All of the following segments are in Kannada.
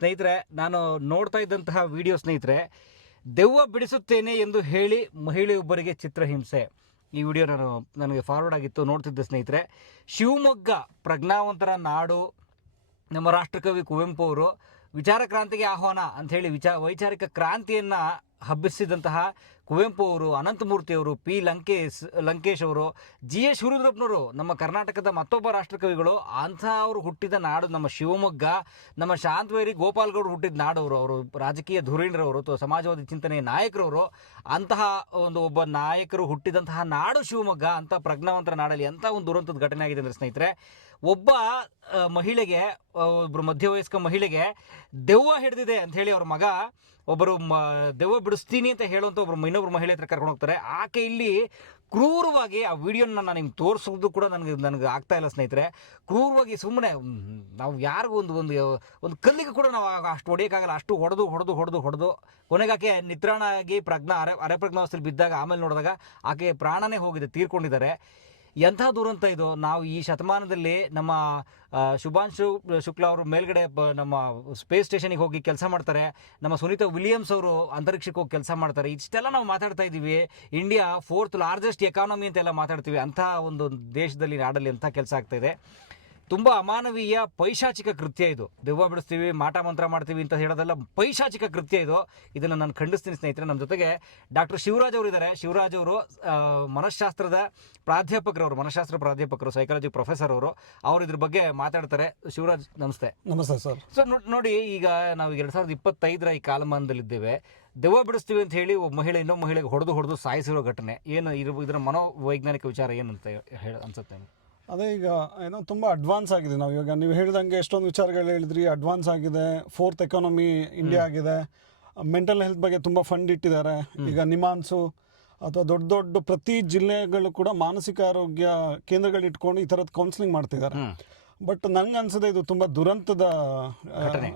ಸ್ನೇಹಿತರೆ, ನಾನು ನೋಡ್ತಾ ಇದ್ದಂತಹ ವಿಡಿಯೋ ಸ್ನೇಹಿತರೆ, ದೆವ್ವ ಬಿಡಿಸುತ್ತೇನೆ ಎಂದು ಹೇಳಿ ಮಹಿಳೆಯೊಬ್ಬರಿಗೆ ಚಿತ್ರಹಿಂಸೆ. ಈ ವಿಡಿಯೋ ನಾನು, ನನಗೆ ಫಾರ್ವರ್ಡ್ ಆಗಿತ್ತು, ನೋಡ್ತಿದ್ದೆ ಸ್ನೇಹಿತರೆ. ಶಿವಮೊಗ್ಗ ಪ್ರಜ್ಞಾವಂತರ ನಾಡು, ನಮ್ಮ ರಾಷ್ಟ್ರಕವಿ ಕುವೆಂಪು ಅವರು ವಿಚಾರ ಕ್ರಾಂತಿಗೆ ಆಹ್ವಾನ ಅಂಥೇಳಿ ವಿಚಾರ ವೈಚಾರಿಕ ಕ್ರಾಂತಿಯನ್ನು ಹಬ್ಬಿಸಿದಂತಹ ಕುವೆಂಪು ಅವರು, ಅನಂತಮೂರ್ತಿ ಅವರು, ಪಿ. ಲಂಕೇಶ್ ಲಂಕೇಶ್ ಅವರು, ಜಿ. ಎಸ್. ಶಿವರುದ್ರಪ್ಪನವರು ನಮ್ಮ ಕರ್ನಾಟಕದ ಮತ್ತೊಬ್ಬ ರಾಷ್ಟ್ರಕವಿಗಳು, ಅಂಥ ಅವರು ಹುಟ್ಟಿದ ನಾಡು ನಮ್ಮ ಶಿವಮೊಗ್ಗ, ನಮ್ಮ ಶಾಂತವೇರಿ ಗೋಪಾಲ್ಗೌಡರು ಹುಟ್ಟಿದ ನಾಡವರು ಅವರು ರಾಜಕೀಯ ಧುರೀಣರವರು ಅಥವಾ ಸಮಾಜವಾದಿ ಚಿಂತನೆಯ ನಾಯಕರವರು ಅಂತಹ ಒಂದು ಒಬ್ಬ ನಾಯಕರು ಹುಟ್ಟಿದಂತಹ ನಾಡು ಶಿವಮೊಗ್ಗ ಅಂತ ಪ್ರಜ್ಞಾವಂತರ ನಾಡಲ್ಲಿ ಎಂಥ ಒಂದು ದುರಂತದ ಘಟನೆ ಆಗಿದೆ ಅಂದರೆ ಸ್ನೇಹಿತರೆ ಒಬ್ಬ ಮಹಿಳೆಗೆ ಒಬ್ಬರು ಮಧ್ಯವಯಸ್ಕ ಮಹಿಳೆಗೆ ದೆವ್ವ ಹಿಡಿದಿದೆ ಅಂತ ಹೇಳಿ ಅವ್ರ ಮಗ, ಒಬ್ಬರು ಮ, ದೆವ್ವ ಬಿಡಿಸ್ತೀನಿ ಅಂತ ಹೇಳುವಂಥ ಒಬ್ಬರು ಇನ್ನೊಬ್ರು ಮಹಿಳೆ ಹತ್ರ ಕರ್ಕೊಂಡು ಹೋಗ್ತಾರೆ. ಆಕೆ ಇಲ್ಲಿ ಕ್ರೂರವಾಗಿ ಆ ವಿಡಿಯೋನ ನಾನು ನಿಮ್ಗೆ ತೋರಿಸೋದು ಕೂಡ ನನಗೆ ನನಗೆ ಆಗ್ತಾ ಇಲ್ಲ ಸ್ನೇಹಿತರೆ. ಕ್ರೂರವಾಗಿ ಸುಮ್ಮನೆ ನಾವು ಯಾರಿಗೂ ಒಂದು ಒಂದು ಒಂದು ಕಲ್ಲಿಗೆ ಕೂಡ ನಾವು ಅಷ್ಟು ಹೊಡೆಯೋಕ್ಕಾಗಲ್ಲ. ಅಷ್ಟು ಹೊಡೆದು ಹೊಡೆದು ಹೊಡೆದು ಹೊಡೆದು. ಕೊನೆಗಾಕೆ ನಿತ್ರಾಣ ಆಗಿ ಪ್ರಜ್ಞಾ, ಅರೆ ಅರೆಪ್ರಜ್ಞಾವಸ್ಥೆಯಲ್ಲಿ ಬಿದ್ದಾಗ, ಆಮೇಲೆ ನೋಡಿದಾಗ ಆಕೆ ಪ್ರಾಣನೇ ಹೋಗಿದೆ, ತೀರ್ಕೊಂಡಿದ್ದಾರೆ. ಎಂಥ ದುರಂತ ಇದು? ನಾವು ಈ ಶತಮಾನದಲ್ಲಿ ನಮ್ಮ ಶುಭಾಂಶು, ಶುಕ್ಲಾ ಅವರು ಮೇಲ್ಗಡೆ ನಮ್ಮ ಸ್ಪೇಸ್ ಸ್ಟೇಷನಿಗೆ ಹೋಗಿ ಕೆಲಸ ಮಾಡ್ತಾರೆ. ನಮ್ಮ ಸುನೀತಾ ವಿಲಿಯಮ್ಸ್ ಅವರು ಅಂತರಿಕ್ಷಕ್ಕೆ ಹೋಗಿ ಕೆಲಸ ಮಾಡ್ತಾರೆ. ಇಷ್ಟೆಲ್ಲ ನಾವು ಮಾತಾಡ್ತಾ ಇದ್ದೀವಿ. ಇಂಡಿಯಾ ಫೋರ್ತ್ ಲಾರ್ಜೆಸ್ಟ್ ಎಕಾನಮಿ ಅಂತೆಲ್ಲ ಮಾತಾಡ್ತೀವಿ. ಅಂಥ ಒಂದು ದೇಶದಲ್ಲಿ, ನಾಡಲ್ಲಿ ಅಂಥ ಕೆಲಸ ಆಗ್ತಾ ಇದೆ? ತುಂಬ ಅಮಾನವೀಯ ಪೈಶಾಚಿಕ ಕೃತ್ಯ ಇದು. ದೆವ್ವ ಬಿಡಿಸ್ತೀವಿ ಮಾಟ ಮಂತ್ರ ಮಾಡ್ತೀವಿ ಅಂತ ಹೇಳೋದೆಲ್ಲ ಪೈಶಾಚಿಕ ಕೃತ್ಯ ಇದು. ಇದನ್ನು ನಾನು ಖಂಡಿಸ್ತೀನಿ ಸ್ನೇಹಿತರೆ ನಮ್ಮ ಜೊತೆಗೆ ಡಾಕ್ಟರ್ ಶಿವರಾಜ್ ಅವರು ಇದ್ದಾರೆ ಶಿವರಾಜ್ ಅವರು ಮನಃಶಾಸ್ತ್ರದ ಪ್ರಾಧ್ಯಾಪಕರು ಅವರು ಮನಃಶಾಸ್ತ್ರ ಪ್ರಾಧ್ಯಾಪಕರು ಸೈಕಾಲಜಿ ಪ್ರೊಫೆಸರ್ ಅವರು. ಅವರು ಇದ್ರ ಬಗ್ಗೆ ಮಾತಾಡ್ತಾರೆ. ಶಿವರಾಜ್ ನಮಸ್ತೆ. ನಮಸ್ತೆ ಸರ್. ಸೊ ನೋಡಿ ಈಗ ನಾವು ಎರಡು ಸಾವಿರದ ಇಪ್ಪತ್ತೈದರ ಈ ಕಾಲಮಾನದಲ್ಲಿದ್ದೇವೆ. ದೆವ್ವ ಬಿಡಿಸ್ತೀವಿ ಅಂತ ಹೇಳಿ ಒಬ್ಬ ಮಹಿಳೆ ಇನ್ನೊಬ್ಬ ಮಹಿಳೆಗೆ ಹೊಡೆದು ಹೊಡೆದು ಸಾಯಿಸಿರೋ ಘಟನೆ. ಏನು ಇದ್ರ ಇದರ ಮನೋವೈಜ್ಞಾನಿಕ ವಿಚಾರ ಏನಂತ ಹೇಳ ಅನ್ಸುತ್ತೆ? ಅದೇ ಈಗ ಏನೋ ತುಂಬ ಅಡ್ವಾನ್ಸ್ ಆಗಿದೆ. ನಾವು ಇವಾಗ ನೀವು ಹೇಳಿದಂಗೆ ಎಷ್ಟೊಂದು ವಿಚಾರಗಳು ಹೇಳಿದ್ರಿ. ಅಡ್ವಾನ್ಸ್ ಆಗಿದೆ. ಫೋರ್ತ್ ಎಕಾನಮಿ ಇಂಡಿಯಾ ಆಗಿದೆ. ಮೆಂಟಲ್ ಹೆಲ್ತ್ ಬಗ್ಗೆ ತುಂಬ ಫಂಡ್ ಇಟ್ಟಿದ್ದಾರೆ. ಈಗ ನಿಮಾನ್ಸು ಅಥವಾ ದೊಡ್ಡ ದೊಡ್ಡ ಪ್ರತಿ ಜಿಲ್ಲೆಗಳು ಕೂಡ ಮಾನಸಿಕ ಆರೋಗ್ಯ ಕೇಂದ್ರಗಳು ಇಟ್ಕೊಂಡು ಈ ಥರದ್ದು ಕೌನ್ಸಿಲಿಂಗ್ ಮಾಡ್ತಿದ್ದಾರೆ. ಬಟ್ ನಂಗೆ ಅನ್ಸದೆ ಇದು ತುಂಬ ದುರಂತದ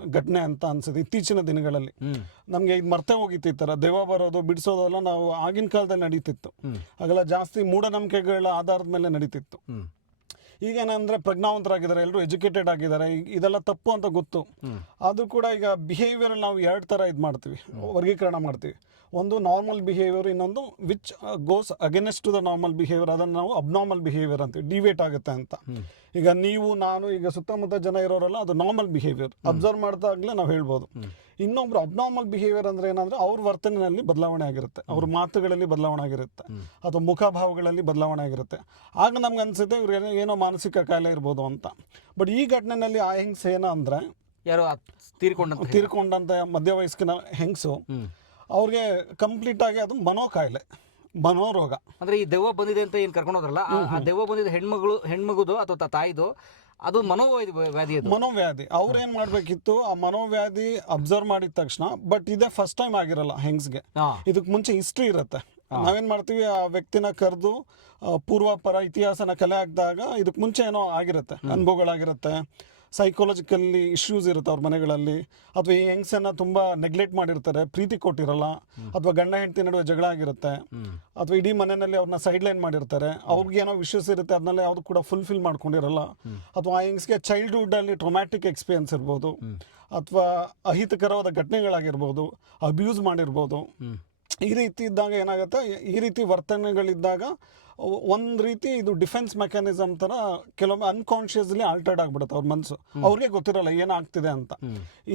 ಘಟನೆ. ಅಂತ ಅನ್ಸುತ್ತೆ ಇತ್ತೀಚಿನ ದಿನಗಳಲ್ಲಿ. ನಮಗೆ ಇದು ಮರ್ತೆ ಹೋಗಿತ್ತು ಈ ಥರ. ದೆವ್ವ ಬರೋದು ಬಿಡಿಸೋದೆಲ್ಲ ನಾವು ಆಗಿನ ಕಾಲದಲ್ಲಿ ನಡೀತಿತ್ತು. ಹಾಗೆಲ್ಲ ಜಾಸ್ತಿ ಮೂಢನಂಬಿಕೆಗಳ ಆಧಾರದ ಮೇಲೆ ನಡೀತಿತ್ತು. ಈಗೇನಂದ್ರೆ ಪ್ರಜ್ಞಾವಂತರಾಗಿದ್ದಾರೆ ಎಲ್ಲರೂ ಎಜುಕೇಟೆಡ್ ಆಗಿದ್ದಾರೆ ಇದೆಲ್ಲ ತಪ್ಪು ಅಂತ ಗೊತ್ತು. ಅದು ಕೂಡ ಈಗ ಬಿಹೇವಿಯರ್ ನಾವು ಎರಡು ಥರ ಇದು ಮಾಡ್ತೀವಿ ವರ್ಗೀಕರಣ ಮಾಡ್ತೀವಿ. ಒಂದು ನಾರ್ಮಲ್ ಬಿಹೇವಿಯರ್ ಇನ್ನೊಂದು which goes against to the normal behaviour ಅದನ್ನು ನಾವು ಅಬ್ನಾರ್ಮಲ್ ಬಿಹೇವಿಯರ್ ಅಂತೀವಿ ಡಿವೇಟ್ ಆಗುತ್ತೆ ಅಂತ. ಈಗ ನೀವು ನಾನು ಈಗ ಸುತ್ತಮುತ್ತ ಜನ ಇರೋರಲ್ಲ ಅದು ನಾರ್ಮಲ್ ಬಿಹೇವಿಯರ್ ಅಬ್ಸರ್ವ್ ಮಾಡ್ದಾಗಲೇ ನಾವು ಹೇಳ್ಬೋದು. ಇನ್ನೊಬ್ರು ಅಬ್ನಾರ್ಮಲ್ ಬಿಹೇವಿಯರ್ ಅಂದ್ರೆ ಏನಂದ್ರೆ ಅವ್ರ ವರ್ತನೆಯಲ್ಲಿ ಬದಲಾವಣೆ ಆಗಿರುತ್ತೆ. ಅವ್ರ ಮಾತುಗಳಲ್ಲಿ ಬದಲಾವಣೆ ಆಗಿರುತ್ತೆ. ಅಥವಾ ಮುಖಭಾವಗಳಲ್ಲಿ ಬದಲಾವಣೆ ಆಗಿರುತ್ತೆ. ಆಗ ನಮ್ಗೆ ಅನ್ಸುತ್ತೆ ಇವ್ರು ಏನೋ ಏನೋ ಮಾನಸಿಕ ಕಾಯಿಲೆ ಇರ್ಬೋದು ಅಂತ. ಬಟ್ ಈ ಘಟನೆಯಲ್ಲಿ ಆ ಹೆಂಗ್ಸ್ ಏನೋ ಅಂದ್ರೆ ಯಾರೋ ತೀರ್ಕೊಂಡಂತ ತೀರ್ಕೊಂಡಂತ ಮಧ್ಯವಯಸ್ಕನ ಹೆಂಗ್ಸು ಅವ್ರಿಗೆ ಕಂಪ್ಲೀಟ್ ಆಗಿ ಅದು ಮನೋಕಾಯಿಲೆ ಮನೋರೋಗ. ಅಂದ್ರೆ ಈ ದೆವ್ವ ಬಂದಿದೆ ಅಂತ ಏನ್ ಕರ್ಕೊಂಡೋದ್ರಲ್ಲ ಆ- ಆ ದೆವ್ವ ಬಂದಿದ್ದ ಹೆಣ್ಮಗಳು ಹೆಣ್ಮಗುದು ಅಥವಾ ತಾಯಿದು ಅದು ಮನೋವ್ಯಾಧಿ ವ್ಯಾಧಿ ಅದು. ಮನೋವ್ಯಾಧಿ. ಅವ್ರು ಏನ್ ಮಾಡ್ಬೇಕಿತ್ತು ಆ ಮನೋವ್ಯಾಧಿ ಅಬ್ಸರ್ವ್ ಮಾಡಿದ ತಕ್ಷಣ ಬಟ್ ಇದೇ ಫಸ್ಟ್ ಟೈಮ್ ಆಗಿರಲ್ಲ ಹೆಂಗ್ಸ್ಗೆ. ಹಾ. ಇದಕ್ಕೆ ಮುಂಚೆ ಹಿಸ್ಟ್ರಿ ಇರುತ್ತೆ. ನಾವೇನ್ ಮಾಡ್ತೀವಿ ಆ ವ್ಯಕ್ತಿನ ಕರೆದು ಪೂರ್ವಾಪರ ಇತಿಹಾಸನ ಕಲೆ ಹಾಕಿದಾಗ ಇದಕ್ ಮುಂಚೆ ಏನೋ ಆಗಿರುತ್ತೆ ಅನುಭವಗಳಾಗಿರುತ್ತೆ. ಸೈಕಾಲಜಿಕಲ್ಲಿ ಇಶ್ಯೂಸ್ ಇರುತ್ತೆ ಅವ್ರ ಮನೆಗಳಲ್ಲಿ. ಅಥವಾ ಈ ಹೆಂಗ್ಸನ್ನ ತುಂಬಾ ನೆಗ್ಲೆಕ್ಟ್ ಮಾಡಿರ್ತಾರೆ ಪ್ರೀತಿ ಕೊಟ್ಟಿರಲ್ಲ ಅಥವಾ ಗಂಡ ಹೆಂಡತಿ ನಡುವೆ ಜಗಳ ಆಗಿರುತ್ತೆ ಅಥವಾ ಇಡೀ ಮನೆಯಲ್ಲಿ ಅವ್ರನ್ನ ಸೈಡ್ ಲೈನ್ ಮಾಡಿರ್ತಾರೆ ಅವ್ರಿಗೆ ಏನೋ ಇಶ್ಯೂಸ್ ಇರುತ್ತೆ ಅದನ್ನೆಲ್ಲ ಯಾವುದು ಕೂಡ ಫುಲ್ಫಿಲ್ ಮಾಡ್ಕೊಂಡಿರಲ್ಲ. ಅಥವಾ ಆ ಹೆಂಗ್ಸ್ಗೆ ಚೈಲ್ಡ್ಹುಡ್ ಅಲ್ಲಿ ಟ್ರೊಮ್ಯಾಟಿಕ್ ಎಕ್ಸ್ಪೀರಿಯನ್ಸ್ ಇರ್ಬೋದು ಅಥವಾ ಅಹಿತಕರವಾದ ಘಟನೆಗಳಾಗಿರ್ಬೋದು ಅಬ್ಯೂಸ್ ಮಾಡಿರ್ಬೋದು. ಈ ರೀತಿ ಇದ್ದಾಗ ಏನಾಗುತ್ತೆ? ಈ ರೀತಿ ವರ್ತನೆಗಳಿದ್ದಾಗ ಒಂದು ರೀತಿ ಇದು ಡಿಫೆನ್ಸ್ ಮೆಕ್ಯಾನಿಸಮ್ ತರ ಕೆಲವೊಮ್ಮೆ ಅನ್ಕಾನ್ಶಿಯಸ್ಲಿ ಆಲ್ಟರ್ಡ್ ಆಗ್ಬಿಡುತ್ತೆ ಅವ್ರ ಮನಸ್ಸು ಅವ್ರಿಗೆ ಗೊತ್ತಿರಲ್ಲ ಏನಾಗ್ತಿದೆ ಅಂತ.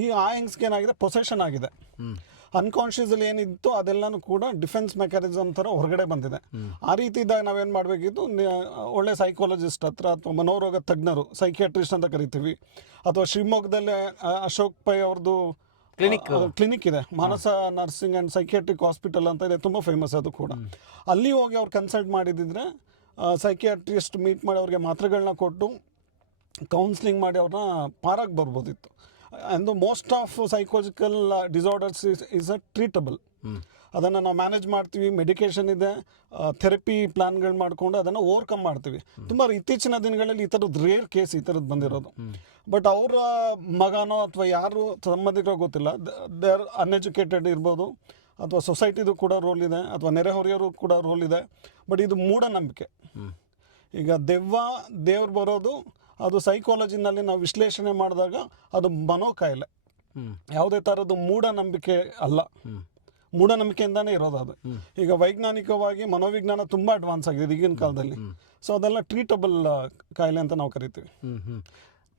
ಈ ಆ ಹೆಂಗ್ಸ್ಗೆ ಏನಾಗಿದೆ? ಪೊಸೆಷನ್ ಆಗಿದೆ. ಅನ್ಕಾನ್ಶಿಯಸ್ಲಿ ಏನಿತ್ತು ಅದೆಲ್ಲನೂ ಕೂಡ ಡಿಫೆನ್ಸ್ ಮೆಕ್ಯಾನಿಸಮ್ ತರ ಹೊರಗಡೆ ಬಂದಿದೆ. ಆ ರೀತಿ ಇದ್ದಾಗ ನಾವೇನು ಮಾಡಬೇಕಿತ್ತು? ಒಳ್ಳೆ ಸೈಕಾಲಜಿಸ್ಟ್ ಹತ್ರ ಅಥವಾ ಮನೋರೋಗ ತಜ್ಞರು ಸೈಕಿಯಾಟ್ರಿಸ್ಟ್ ಅಂತ ಕರಿತೀವಿ. ಅಥವಾ ಶಿವಮೊಗ್ಗದಲ್ಲೇ ಅಶೋಕ್ ಪೈ ಅವ್ರದ್ದು Clinic. ಕ್ಲಿನಿಕ್ ಇದೆ. Manasa nursing and psychiatric hospital ಅಂತ ಇದೆ. ತುಂಬ ಫೇಮಸ್ ಅದು ಕೂಡ. ಅಲ್ಲಿ ಹೋಗಿ ಅವ್ರು ಕನ್ಸಲ್ಟ್ ಮಾಡಿದಿದ್ರೆ ಸೈಕಿಯಾಟ್ರಿಸ್ಟ್ ಮೀಟ್ ಮಾಡಿ ಅವ್ರಿಗೆ ಮಾತ್ರೆಗಳನ್ನ ಕೊಟ್ಟು ಕೌನ್ಸ್ಲಿಂಗ್ ಮಾಡಿ ಅವ್ರನ್ನ ಪಾರಾಗಿ ಬರ್ಬೋದಿತ್ತು. ಅಂದು most of psychological disorders is is a treatable ಅದನ್ನು ನಾವು ಮ್ಯಾನೇಜ್ ಮಾಡ್ತೀವಿ ಮೆಡಿಕೇಶನ್ ಇದೆ ಥೆರಪಿ ಪ್ಲಾನ್ಗಳು ಮಾಡ್ಕೊಂಡು ಅದನ್ನು ಓವರ್ಕಮ್ ಮಾಡ್ತೀವಿ. ತುಂಬ ಇತ್ತೀಚಿನ ದಿನಗಳಲ್ಲಿ ಈ ಥರದ್ದು ರೇರ್ ಕೇಸ್ ಈ ಥರದ್ದು ಬಂದಿರೋದು. ಬಟ್ ಅವರ ಮಗನೋ ಅಥವಾ ಯಾರು ಸಂಬಂಧಿಕರೋ ಗೊತ್ತಿಲ್ಲ. ದೇ ಆರ್ ಅನ್ಎಜುಕೇಟೆಡ್ ಇರ್ಬೋದು. ಅಥವಾ ಸೊಸೈಟಿದು ಕೂಡ ರೋಲ್ ಇದೆ ಅಥವಾ ನೆರೆಹೊರೆಯವರು ಕೂಡ ರೋಲ್ ಇದೆ. ಬಟ್ ಇದು ಮೂಢನಂಬಿಕೆ. ಈಗ ದೆವ್ವ ದೇವ್ರು ಬರೋದು ಅದು ಸೈಕಾಲಜಿನಲ್ಲಿ ನಾವು ವಿಶ್ಲೇಷಣೆ ಮಾಡಿದಾಗ ಅದು ಮನೋಕಾಯಿಲೆ. ಯಾವುದೇ ಥರದ್ದು ಮೂಢನಂಬಿಕೆ ಅಲ್ಲ. ಮೂಢನಂಬಿಕೆಯಿಂದಾನೇ ಇರೋದು ಅದು. ಈಗ ವೈಜ್ಞಾನಿಕವಾಗಿ ಮನೋವಿಜ್ಞಾನ ತುಂಬ ಅಡ್ವಾನ್ಸ್ ಆಗಿದೆ ಈಗಿನ ಕಾಲದಲ್ಲಿ. ಸೊ ಅದೆಲ್ಲ ಟ್ರೀಟಬಲ್ ಕಾಯಿಲೆ ಅಂತ ನಾವು ಕರಿತೀವಿ.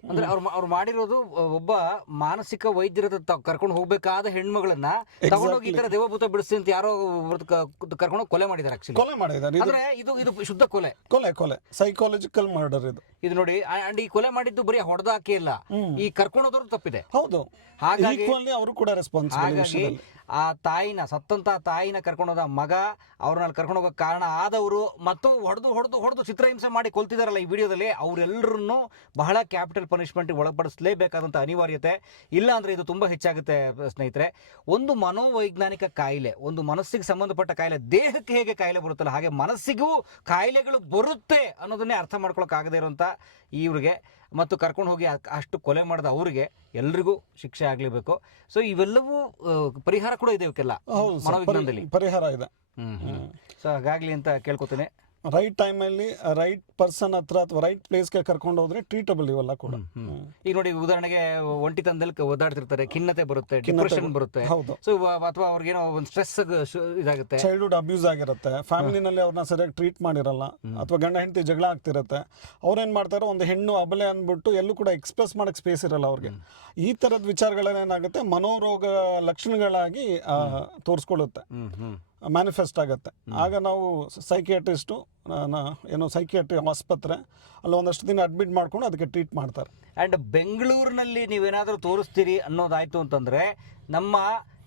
ಅಂದ್ರೆ ಅವ್ರು ಅವ್ರು ಮಾಡಿರೋದು ಒಬ್ಬ ಮಾನಸಿಕ ವೈದ್ಯರ ಕರ್ಕೊಂಡು ಹೋಗ್ಬೇಕಾದ ಹೆಣ್ಮಗಳನ್ನ ತಗೊಂಡೋಗಿ ಈ ತರ ದೇವಭೂತ ಬಿಡಿಸಿ ಅಂತ ಯಾರೋ ಕರ್ಕೊಂಡು ಕೊಲೆ ಮಾಡಿದ್ದಾರೆ ಆಕ್ಚುಲಿ ಕೊಲೆ ಮಾಡಿದ್ದಾರೆ ಅಂದ್ರೆ ಇದು ಇದು ಶುದ್ಧ ಕೊಲೆ. ಕೊಲೆ ಕೊಲೆ. ಸೈಕಾಲಜಿಕಲ್ ಮರ್ಡರ್ ಇದು. ಇದು ನೋಡಿ ಅಂಡ್ ಈ ಕೊಲೆ ಮಾಡಿದ್ದು ಬರೀ ಹೊಡೆದಾಕೆ ಇಲ್ಲ. ಈ ಕರ್ಕೊಂಡೋದ್ರು ತಪ್ಪಿದೆ. ಹೌದು. ಹಾಗಾಗಿ- ಅವರು ಕೂಡ ರೆಸ್ಪಾನ್ಸ್ ಹಾಗಾಗಿ ಆ ತಾಯಿನ ಸತ್ತಂತ ತಾಯಿನ ಕರ್ಕೊಂಡೋದ ಮಗ ಅವ್ರನ್ನ ಕರ್ಕೊಂಡು ಹೋಗೋ ಕಾರಣ ಆದವರು ಮತ್ತು ಹೊಡೆದು ಹೊಡೆದು ಹೊಡೆದು ಚಿತ್ರಹಿಂಸೆ ಮಾಡಿ ಕೊಲ್ತಿದಾರಲ್ಲ ಈ ವಿಡಿಯೋದಲ್ಲಿ ಅವರೆಲ್ಲರನ್ನು ಬಹಳ ಕ್ಯಾಪಿಟಲ್ ಪನಿಷ್ಮೆಂಟ್ ಒಳಪಡಿಸಲೇಬೇಕಾದಂಥ ಅನಿವಾರ್ಯತೆ ಇಲ್ಲ ಅಂದ್ರೆ ಇದು ತುಂಬಾ ಹೆಚ್ಚಾಗುತ್ತೆ ಸ್ನೇಹಿತರೆ. ಒಂದು ಮನೋವೈಜ್ಞಾನಿಕ ಕಾಯಿಲೆ ಒಂದು ಮನಸ್ಸಿಗೆ ಸಂಬಂಧಪಟ್ಟ ಕಾಯಿಲೆ ದೇಹಕ್ಕೆ ಹೇಗೆ ಕಾಯಿಲೆ ಬರುತ್ತಲ್ಲ ಹಾಗೆ ಮನಸ್ಸಿಗೂ ಕಾಯಿಲೆಗಳು ಬರುತ್ತೆ ಅನ್ನೋದನ್ನೇ ಅರ್ಥ ಮಾಡ್ಕೊಳಕ್ಕಾಗದೇ ಇರುವಂತ ಇವ್ರಿಗೆ. ಮತ್ತು ಕರ್ಕೊಂಡು ಹೋಗಿ ಅಷ್ಟು ಕೊಲೆ ಮಾಡಿದ ಅವರಿಗೆ ಎಲ್ರಿಗೂ ಶಿಕ್ಷೆ ಆಗಲೇಬೇಕು. ಸೊ ಇವೆಲ್ಲವೂ ಪರಿಹಾರ ಕೂಡ ಇದೆ ಇವಕ್ಕೆಲ್ಲ ಪರಿಹಾರ ಇದೆ. ಸೊ ಹಾಗಾಗ್ಲಿ ಅಂತ ಕೇಳ್ಕೊತೀನಿ. ರೈಟ್ ಟೈಮಲ್ಲಿ ರೈಟ್ ಪರ್ಸನ್ ಹತ್ರ ಅಥವಾ ರೈಟ್ ಪ್ಲೇಸ್ಗೆ ಕರ್ಕೊಂಡು ಹೋದ್ರೆ ಟ್ರೀಟಬಲ್ ಇವೆಲ್ಲ ಕೂಡ. ಈಗ ನೋಡಿ ಉದಾಹರಣೆಗೆ ಒಂಟಿತನದಲ್ಲಿ ತಂದಲ್ಲಿ ಓದಾಡ್ತಿರ್ತಾರೆ ಖಿನ್ನತೆ ಬರುತ್ತೆ ಡಿಪ್ರೆಷನ್ ಬರುತ್ತೆ. ಹೌದು. ಸೊ ಅಥವಾ ಅವ್ರಿಗೇನೋ ಒಂದು ಸ್ಟ್ರೆಸ್ ಇದಾಗುತ್ತೆ. ಚೈಲ್ಡ್ಹುಡ್ ಅಬ್ಯೂಸ್ ಆಗಿರುತ್ತೆ. ಫ್ಯಾಮಿಲಿನಲ್ಲಿ ಅವ್ರನ್ನ ಸರಿಯಾಗಿ ಟ್ರೀಟ್ ಮಾಡಿರಲ್ಲ. ಅಥವಾ ಗಂಡ ಹೆಂಡತಿ ಜಗಳ ಆಗ್ತಿರುತ್ತೆ. ಅವ್ರೇನ್ ಮಾಡ್ತಾರೆ ಒಂದು ಹೆಣ್ಣು ಅಬಲೆ ಅಂದ್ಬಿಟ್ಟು ಎಲ್ಲೂ ಕೂಡ ಎಕ್ಸ್ಪ್ರೆಸ್ ಮಾಡಕ್ ಸ್ಪೇಸ್ ಇರಲ್ಲ ಅವ್ರಿಗೆ. ಈ ತರದ ವಿಚಾರಗಳೇನಾಗುತ್ತೆ ಮನೋರೋಗ ಲಕ್ಷಣಗಳಾಗಿ ತೋರಿಸ್ಕೊಳ್ಳುತ್ತೆ. ಮ್ಯಾನಿಫೆಸ್ಟ್ ಆಗುತ್ತೆ. ಆಗ ನಾವು ಸೈಕಿಯಾಟ್ರಿಸ್ಟು ಏನು ಸೈಕಿಯಾಟ್ರಿ ಆಸ್ಪತ್ರೆ ಅಲ್ಲಿ ಒಂದಷ್ಟು ದಿನ ಅಡ್ಮಿಟ್ ಮಾಡ್ಕೊಂಡು ಅದಕ್ಕೆ ಟ್ರೀಟ್ ಮಾಡ್ತಾರೆ. ಆ್ಯಂಡ್ ಬೆಂಗಳೂರಿನಲ್ಲಿ ನೀವೇನಾದರೂ ತೋರಿಸ್ತೀರಿ ಅನ್ನೋದಾಯಿತು ಅಂತಂದರೆ ನಮ್ಮ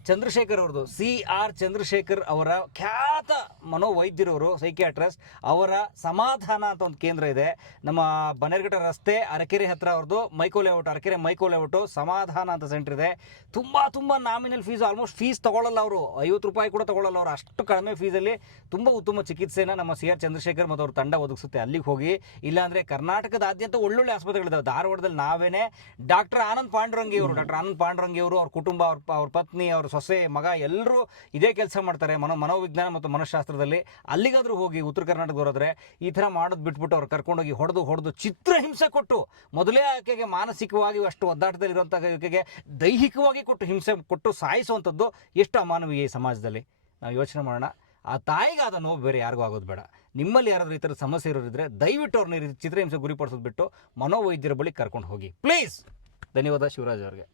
ಚಂದ್ರಶೇಖರ್ ಅವ್ರದ್ದು. ಸಿ ಆರ್ ಚಂದ್ರಶೇಖರ್ ಅವರ ಖ್ಯಾತ ಮನೋವೈದ್ಯರವರು ಸೈಕಿಯಾಟ್ರಿಸ್ಟ್ ಅವರ ಸಮಾಧಾನ ಅಂತ ಒಂದು ಕೇಂದ್ರ ಇದೆ. ನಮ್ಮ ಬನ್ನೇರ್ಘಟ್ಟ ರಸ್ತೆ, ಅರಕೆರೆ ಹತ್ರ ಅವ್ರದ್ದು, ಮೈಕೋ ಲೇಔಟ್, ಅರಕೆರೆ ಮೈಕೋ ಲೇಔಟು, ಸಮಾಧಾನ ಅಂತ ಸೆಂಟರ್ ಇದೆ. ತುಂಬ ತುಂಬ ನಾಮಿನಲ್ ಫೀಸ್ ಆಲ್ಮೋಸ್ಟ್ ಫೀಸ್ ತಗೊಳ್ಳಲ್ಲ ಅವರು. ಐವತ್ತು ರೂಪಾಯಿ ಕೂಡ ತಗೊಳ್ಳಲ್ಲ ಅವರು. ಅಷ್ಟು ಕಡಿಮೆ ಫೀಸಲ್ಲಿ ತುಂಬ ಉತ್ತಮ ಚಿಕಿತ್ಸೆನ ನಮ್ಮ ಸಿ ಆರ್ ಚಂದ್ರಶೇಖರ್ ಮತ್ತು ಅವ್ರ ತಂಡ ಒದಗಿಸುತ್ತೆ. ಅಲ್ಲಿಗೆ ಹೋಗಿ, ಇಲ್ಲಾಂದರೆ ಕರ್ನಾಟಕದಾದ್ಯಂತ ಒಳ್ಳೊಳ್ಳೆ ಆಸ್ಪತ್ರೆಗಳಿದ್ದಾವೆ ಧಾರವಾಡದಲ್ಲಿ ನಾವೇನೆ ಡಾಕ್ಟರ್ ಆನಂದ್ ಪಾಂಡುರಂಗಿ ಅವರು ಡಾಕ್ಟರ್ ಆನಂದ್ ಪಾಂಡುರಂಗಿ ಅವರು ಅವ್ರ ಕುಟುಂಬ, ಅವ್ರ ಅವ್ರ ಪತ್ನಿ, ಅವ್ರ ಸೊಸೆ, ಮಗ ಎಲ್ಲರೂ ಇದೇ ಕೆಲಸ ಮಾಡ್ತಾರೆ ಮನೋ, ಮನೋವಿಜ್ಞಾನ ಮತ್ತು ಮನಃಶಾಸ್ತ್ರದಲ್ಲಿ. ಅಲ್ಲಿಗಾದರೂ ಹೋಗಿ ಉತ್ತರ ಕರ್ನಾಟಕದವರಾದ್ರೆ ಈ ಥರ ಮಾಡೋದು ಬಿಟ್ಬಿಟ್ಟು ಅವ್ರು ಕರ್ಕೊಂಡೋಗಿ ಹೊಡೆದು ಹೊಡೆದು ಚಿತ್ರ ಹಿಂಸೆ ಕೊಟ್ಟು ಮೊದಲೇ ಆಕೆಗೆ ಮಾನಸಿಕವಾಗಿ ಅಷ್ಟು ಒದ್ದಾಟದಲ್ಲಿರುವಂಥ ಆಕೆಗೆ ದೈಹಿಕವಾಗಿ ಕೊಟ್ಟು ಹಿಂಸೆ ಕೊಟ್ಟು ಸಾಯಿಸುವಂಥದ್ದು ಎಷ್ಟು ಅಮಾನವೀಯ ಈ ಸಮಾಜದಲ್ಲಿ. ನಾವು ಯೋಚನೆ ಮಾಡೋಣ. ಆ ತಾಯಿಗಾದ ನೋವು ಬೇರೆ ಯಾರಿಗೂ ಆಗೋದು ಬೇಡ. ನಿಮ್ಮಲ್ಲಿ ಯಾರಾದರೂ ಈ ಥರ ಸಮಸ್ಯೆ ಇರೋದಿದ್ರೆ ದಯವಿಟ್ಟು ಅವ್ರನ್ನ ಚಿತ್ರಹಿಂಸೆ ಗುರಿಪಡಿಸೋದು ಬಿಟ್ಟು ಮನೋವೈದ್ಯರ ಬಳಿ ಕರ್ಕೊಂಡು ಹೋಗಿ. ಪ್ಲೀಸ್ ಧನ್ಯವಾದ ಶಿವರಾಜ್ ಅವ್ರಿಗೆ.